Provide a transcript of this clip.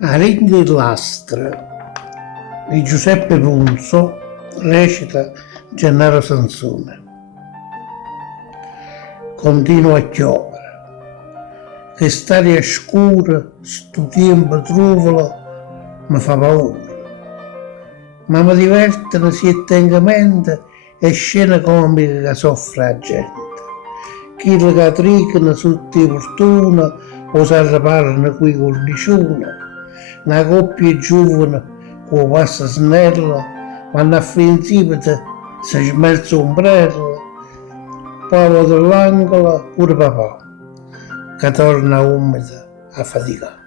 A Rindi Lastra di Giuseppe Punzo recita Gennaro Sansone. Continua a piovere, che st'aria scura, sto tempo truvolo, mi fa paura. Ma mi divertono siettencamente e scene comiche che soffre la gente. Chi che tricano sotto i portoni o si arreparano qui cornicioni, una coppia giovane con passa snella, quando affrenzipete si smerza un ombrello, poi dall'angolo pure papà, che torna umida a faticare.